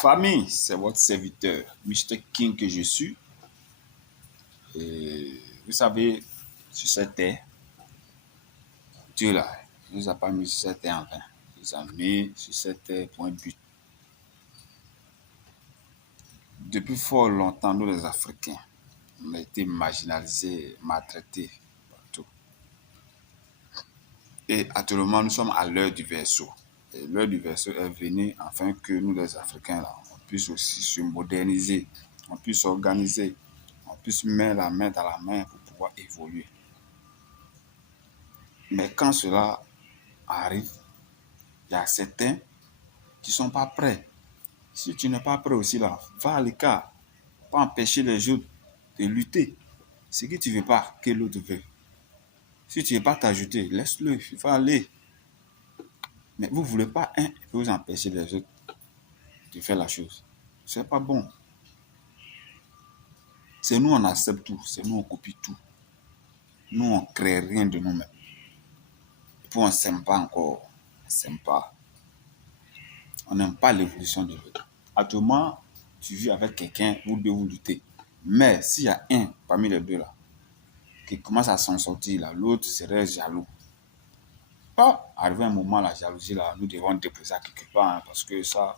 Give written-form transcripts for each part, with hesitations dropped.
Famille, c'est votre serviteur, Mr. King que je suis. Et vous savez, sur cette terre, Dieu là, il nous a pas mis sur cette terre en vain. Il nous a mis sur cette terre pour un but. Depuis fort longtemps, nous les Africains, on a été marginalisés, maltraités partout. Et actuellement, nous sommes à l'heure du verseau. Et l'heure du verseau est venue afin que nous les Africains, là, on puisse aussi se moderniser, on puisse s'organiser, on puisse mettre la main dans la main pour pouvoir évoluer. Mais quand cela arrive, il y a certains qui ne sont pas prêts. Si tu n'es pas prêt aussi là, va à l'écart. Pas empêcher les autres de lutter. Ce que tu ne veux pas que l'autre veut. Si tu ne veux pas t'ajouter, laisse-le, il va aller. Mais vous ne voulez pas un, et vous empêcher les autres de faire la chose. C'est pas bon. C'est nous, on accepte tout. C'est nous, on copie tout. Nous, on ne crée rien de nous-mêmes. Et puis, on ne s'aime pas encore. On ne s'aime pas. On n'aime pas l'évolution de l'autre. Actuellement, tu vis avec quelqu'un, vous devez vous lutter. Mais s'il y a un parmi les deux là, qui commence à s'en sortir, là, l'autre serait jaloux. Pas arrivé un moment, la jalousie, là, nous devons déposer à quelque part, hein, parce que ça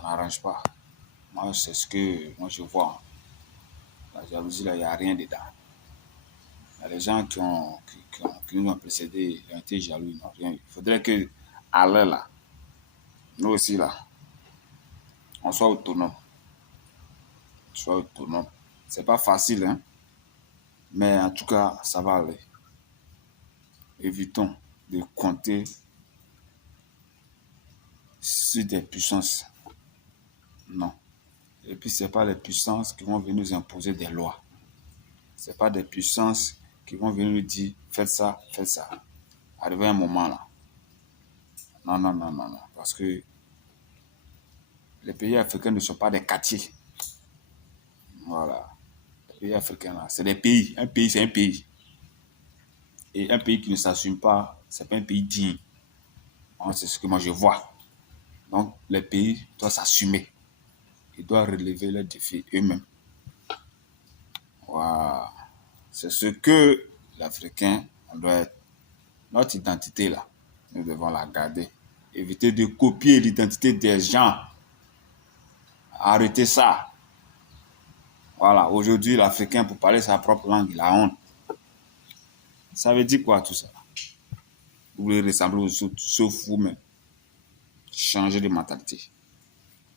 n'arrange pas. Moi, c'est ce que moi je vois. La jalousie, là, il n'y a rien dedans. Il y a des gens qui nous ont précédés, ils ont été jaloux, ils n'ont rien. Il faudrait que, à l'heure là, nous aussi là, on soit autonome. Soit autonome. C'est pas facile, hein. Mais en tout cas, ça va aller. Évitons de compter sur des puissances. Non. Et puis, ce n'est pas les puissances qui vont venir nous imposer des lois. Ce n'est pas des puissances qui vont venir nous dire faites ça, faites ça. Arrivé un moment là. Non, non, non, non, non. Parce que les pays africains ne sont pas des quartiers. Voilà. Les pays africains là, c'est des pays. Un pays, c'est un pays. Et un pays qui ne s'assume pas, c'est pas un pays digne. C'est ce que moi je vois. Donc, les pays doivent s'assumer. Ils doivent relever leurs défis eux-mêmes. Voilà. C'est ce que l'Africain, on doit être. Notre identité, là, nous devons la garder. Éviter de copier l'identité des gens. Arrêtez ça. Voilà. Aujourd'hui, l'Africain, pour parler sa propre langue, il a honte. Ça veut dire quoi tout ça? Vous voulez ressembler aux autres, sauf vous-même. Changer de mentalité.